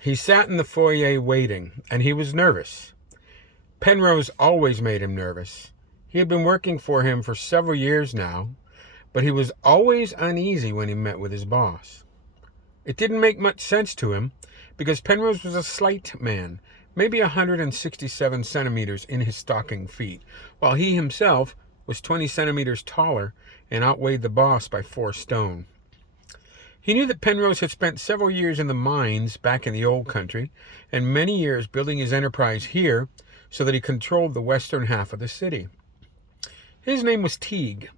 He sat in the foyer waiting, and he was nervous. Penrose always made him nervous. He had been working for him for several years now, but he was always uneasy when he met with his boss. It didn't make much sense to him, because Penrose was a slight man, maybe 167 centimeters in his stocking feet, while he himself was 20 centimeters taller and outweighed the boss by 4 stone. He knew that Penrose had spent several years in the mines back in the old country, and many years building his enterprise here so that he controlled the western half of the city. His name was Teague,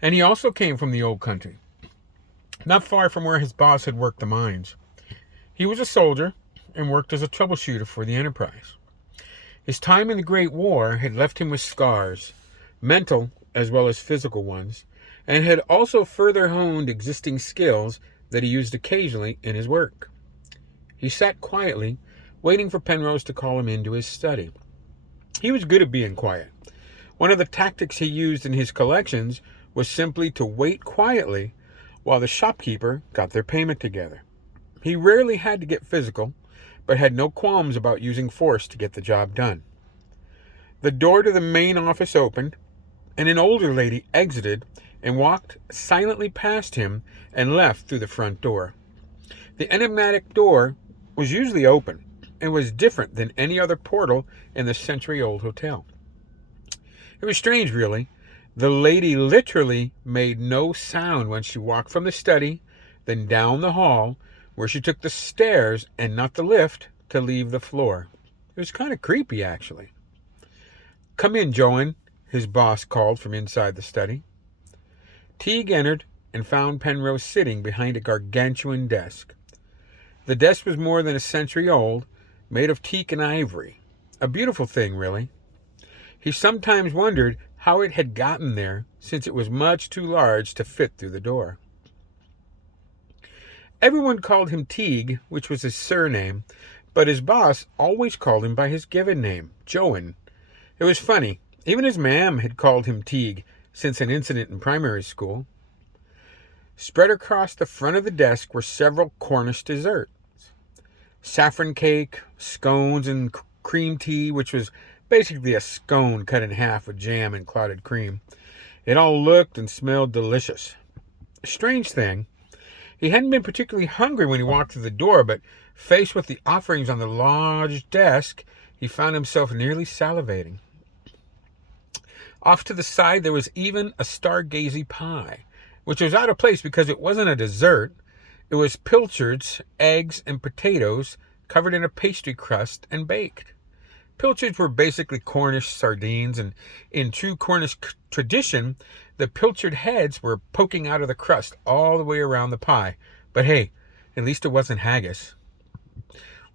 and he also came from the old country, not far from where his boss had worked the mines. He was a soldier and worked as a troubleshooter for the enterprise. His time in the Great War had left him with scars, mental as well as physical ones, and had also further honed existing skills that he used occasionally in his work. He sat quietly, waiting for Penrose to call him into his study. He was good at being quiet. One of the tactics he used in his collections was simply to wait quietly while the shopkeeper got their payment together. He rarely had to get physical, but had no qualms about using force to get the job done. The door to the main office opened, and an older lady exited and walked silently past him and left through the front door. The enigmatic door was usually open and was different than any other portal in the century-old hotel. It was strange, really. The lady literally made no sound when she walked from the study, then down the hall, where she took the stairs and not the lift to leave the floor. It was kind of creepy, actually. "Come in, Joan," his boss called from inside the study. Teague entered and found Penrose sitting behind a gargantuan desk. The desk was more than a century old, made of teak and ivory. A beautiful thing, really. He sometimes wondered how it had gotten there, since it was much too large to fit through the door. Everyone called him Teague, which was his surname, but his boss always called him by his given name, Joan. It was funny. Even his ma'am had called him Teague since an incident in primary school. Spread across the front of the desk were several Cornish desserts. Saffron cake, scones, and cream tea, which was basically a scone cut in half with jam and clotted cream. It all looked and smelled delicious. A strange thing, he hadn't been particularly hungry when he walked through the door, but faced with the offerings on the large desk, he found himself nearly salivating. Off to the side, there was even a stargazy pie, which was out of place because it wasn't a dessert. It was pilchards, eggs, and potatoes covered in a pastry crust and baked. Pilchards were basically Cornish sardines, and in true Cornish tradition, the pilchard heads were poking out of the crust all the way around the pie. But hey, at least it wasn't haggis.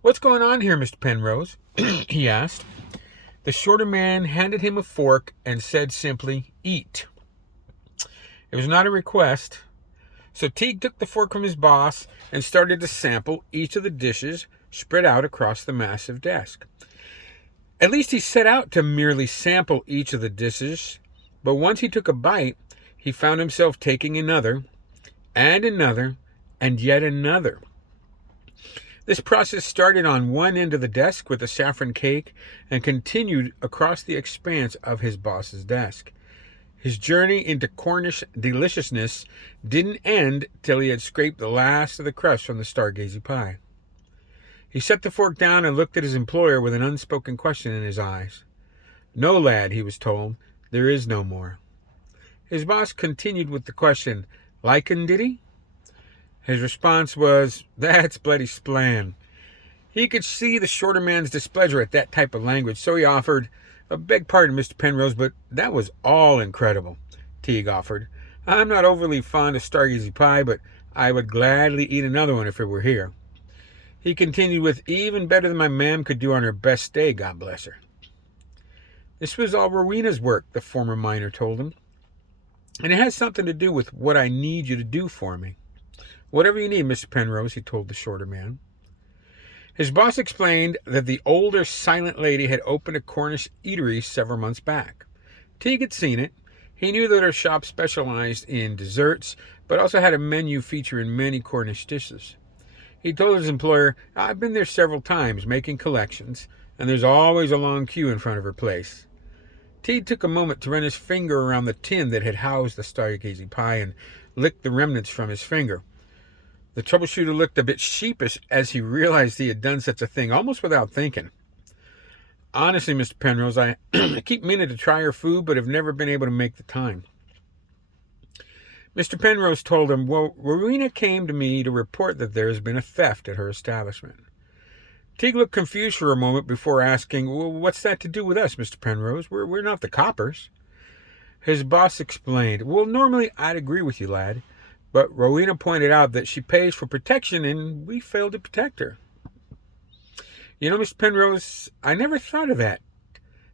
"What's going on here, Mr. Penrose?" he asked. The shorter man handed him a fork and said simply, "Eat." It was not a request, so Teague took the fork from his boss and started to sample each of the dishes spread out across the massive desk. At least he set out to merely sample each of the dishes, but once he took a bite, he found himself taking another, and another, and yet another. This process started on one end of the desk with the saffron cake and continued across the expanse of his boss's desk. His journey into Cornish deliciousness didn't end till he had scraped the last of the crust from the stargazy pie. He set the fork down and looked at his employer with an unspoken question in his eyes. "No, lad," he was told, "there is no more." His boss continued with the question, "Likin', did he?" His response was, "That's bloody splan." He could see the shorter man's displeasure at that type of language, so he offered, "Beg pardon, Mr. Penrose, but that was all incredible," Teague offered. "I'm not overly fond of stargazy pie, but I would gladly eat another one if it were here." He continued with, "Even better than my ma'am could do on her best day, God bless her." "This was all Rowena's work," the former miner told him. "And it has something to do with what I need you to do for me." "Whatever you need, Mr. Penrose," he told the shorter man. His boss explained that the older, silent lady had opened a Cornish eatery several months back. Teague had seen it. He knew that her shop specialized in desserts, but also had a menu featuring many Cornish dishes. He told his employer, "I've been there several times making collections, and there's always a long queue in front of her place." Teague took a moment to run his finger around the tin that had housed the Stargazy pie and licked the remnants from his finger. The troubleshooter looked a bit sheepish as he realized he had done such a thing, almost without thinking. "Honestly, Mr. Penrose, I keep meaning to try her food, but have never been able to make the time." Mr. Penrose told him, "Well, Rowena came to me to report that there has been a theft at her establishment." Teague looked confused for a moment before asking, "Well, what's that to do with us, Mr. Penrose? We're not the coppers." His boss explained, "Well, normally I'd agree with you, lad, but Rowena pointed out that she pays for protection and we failed to protect her." "You know, Mr. Penrose, I never thought of that."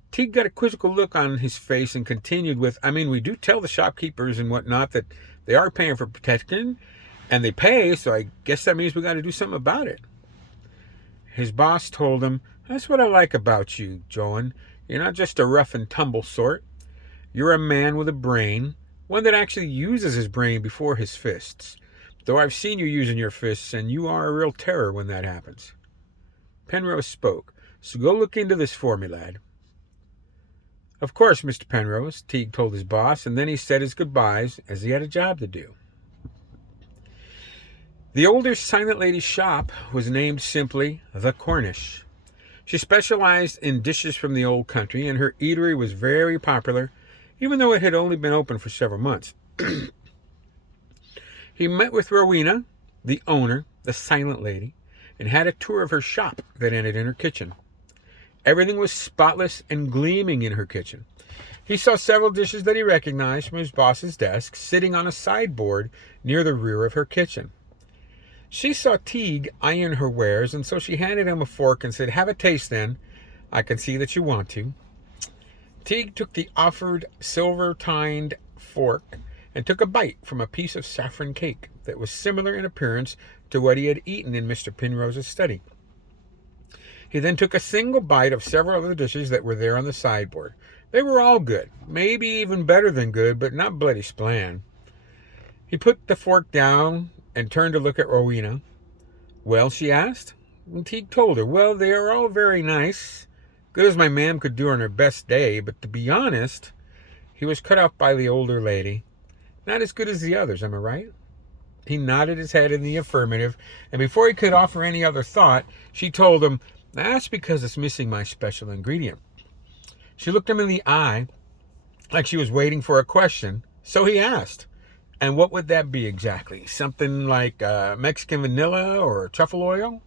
Teague got a quizzical look on his face and continued with, we do tell the shopkeepers and whatnot that they are paying for protection, and they pay, so I guess that means we got to do something about it." His boss told him, "That's what I like about you, Joan. You're not just a rough and tumble sort. You're a man with a brain, one that actually uses his brain before his fists. Though I've seen you using your fists, and you are a real terror when that happens." Penrose spoke, "So go look into this for me, lad." "Of course, Mr. Penrose," Teague told his boss, and then he said his goodbyes, as he had a job to do. The older Silent Lady's shop was named simply The Cornish. She specialized in dishes from the old country, and her eatery was very popular, even though it had only been open for several months. He met with Rowena, the owner, the Silent Lady, and had a tour of her shop that ended in her kitchen. Everything was spotless and gleaming in her kitchen. He saw several dishes that he recognized from his boss's desk sitting on a sideboard near the rear of her kitchen. She saw Teague eyeing her wares, and so she handed him a fork and said, "Have a taste then. I can see that you want to." Teague took the offered silver-tined fork and took a bite from a piece of saffron cake that was similar in appearance to what he had eaten in Mr. Penrose's study. He then took a single bite of several other dishes that were there on the sideboard. They were all good, maybe even better than good, but not bloody splan. He put the fork down and turned to look at Rowena. "Well?" she asked. And Teague told her, "Well, they are all very nice, good as my ma'am could do on her best day, but to be honest," he was cut off by the older lady, "not as good as the others, am I right?" He nodded his head in the affirmative, and before he could offer any other thought, she told him, "That's because it's missing my special ingredient." She looked him in the eye like she was waiting for a question, so he asked, "And what would that be exactly? Something like Mexican vanilla or truffle oil?"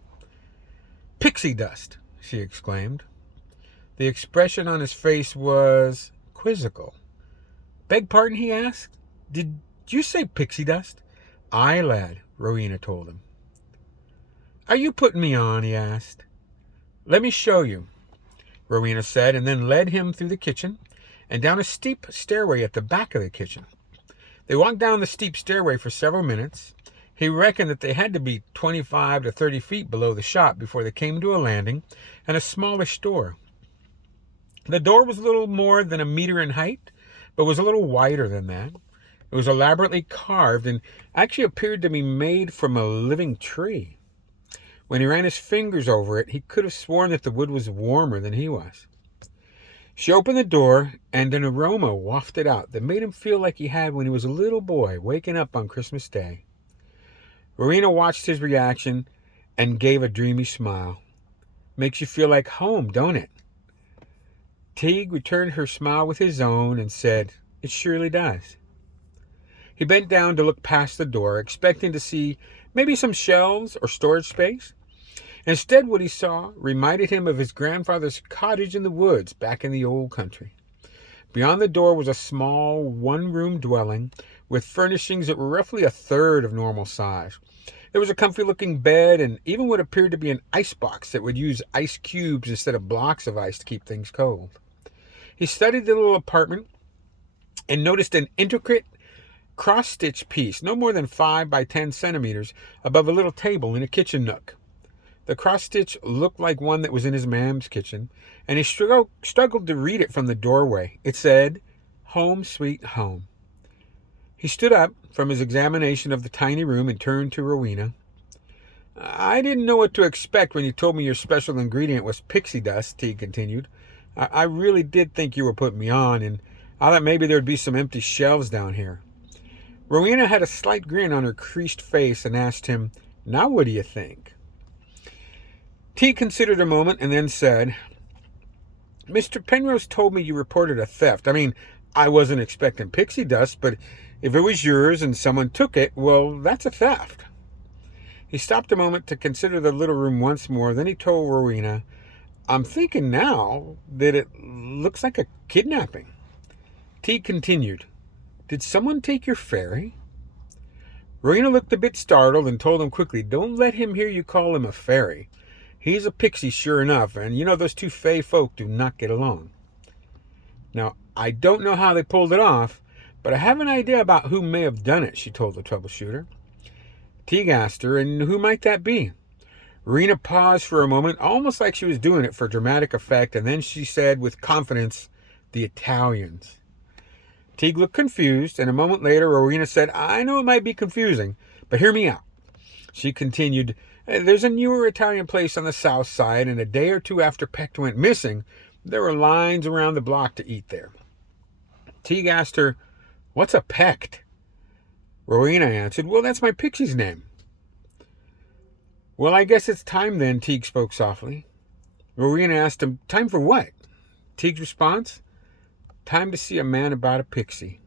"Pixie dust," she exclaimed. The expression on his face was quizzical. "Beg pardon?" he asked. "Did you say pixie dust?" "Aye, lad," Rowena told him. "Are you putting me on?" he asked. "Let me show you," Rowena said, and then led him through the kitchen and down a steep stairway at the back of the kitchen. They walked down the steep stairway for several minutes. He reckoned that they had to be 25 to 30 feet below the shop before they came to a landing and a smallish door. The door was a little more than a meter in height, but was a little wider than that. It was elaborately carved and actually appeared to be made from a living tree. When he ran his fingers over it, he could have sworn that the wood was warmer than he was. She opened the door, and an aroma wafted out that made him feel like he had when he was a little boy waking up on Christmas Day. Rowena watched his reaction and gave a dreamy smile. "Makes you feel like home, don't it?" Teague returned her smile with his own and said, "It surely does." He bent down to look past the door, expecting to see maybe some shelves or storage space. Instead, what he saw reminded him of his grandfather's cottage in the woods back in the old country. Beyond the door was a small one-room dwelling with furnishings that were roughly a third of normal size. There was a comfy-looking bed and even what appeared to be an icebox that would use ice cubes instead of blocks of ice to keep things cold. He studied the little apartment and noticed an intricate cross-stitch piece, no more than 5 by 10 centimeters, above a little table in a kitchen nook. The cross-stitch looked like one that was in his mam's kitchen, and he struggled to read it from the doorway. It said, "Home, sweet home." He stood up from his examination of the tiny room and turned to Rowena. I didn't know what to expect when you told me your special ingredient was pixie dust, Teague continued. I really did think you were putting me on, and I thought maybe there'd be some empty shelves down here. Rowena had a slight grin on her creased face and asked him, "Now what do you think?" Teague considered a moment and then said, "Mr. Penrose told me you reported a theft. I mean, I wasn't expecting pixie dust, but if it was yours and someone took it, well, that's a theft." He stopped a moment to consider the little room once more. Then he told Rowena, "I'm thinking now that it looks like a kidnapping." Teague continued, "Did someone take your fairy?" Rowena looked a bit startled and told him quickly, "Don't let him hear you call him a fairy. He's a pixie sure enough, and you know those two fey folk do not get along." "Now, I don't know how they pulled it off, but I have an idea about who may have done it," she told the troubleshooter. Teague asked her, "And who might that be?" Rowena paused for a moment, almost like she was doing it for dramatic effect, and then she said with confidence, "The Italians." Teague looked confused, and a moment later Rowena said, "I know it might be confusing, but hear me out." She continued, "There's a newer Italian place on the south side, and a day or two after Pecht went missing, there were lines around the block to eat there." Teague asked her, "What's a Pecht?" Rowena answered, "Well, that's my pixie's name." "Well, I guess it's time then," Teague spoke softly. Rowena asked him, "Time for what?" Teague's response, "Time to see a man about a pixie."